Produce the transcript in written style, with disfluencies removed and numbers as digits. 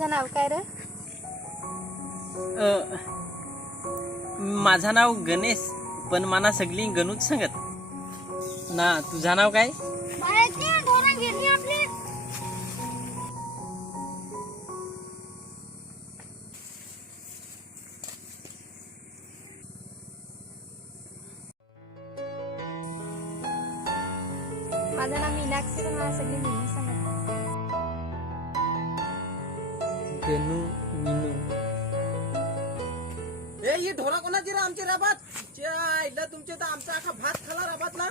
तुझं नाव काय रे? माझं नाव गणेश, पण मला सगळी गणूच सांगत ना. तुझं नाव काय? माझं नाव मीनाक्षी, तर मला सगळी मीनू सांगत. गणू, मीनू. ए ही ढोरा कोणाची रे आमची राबात? आईला तुमचे तर आमचा अख्खा भात खाला राबातला.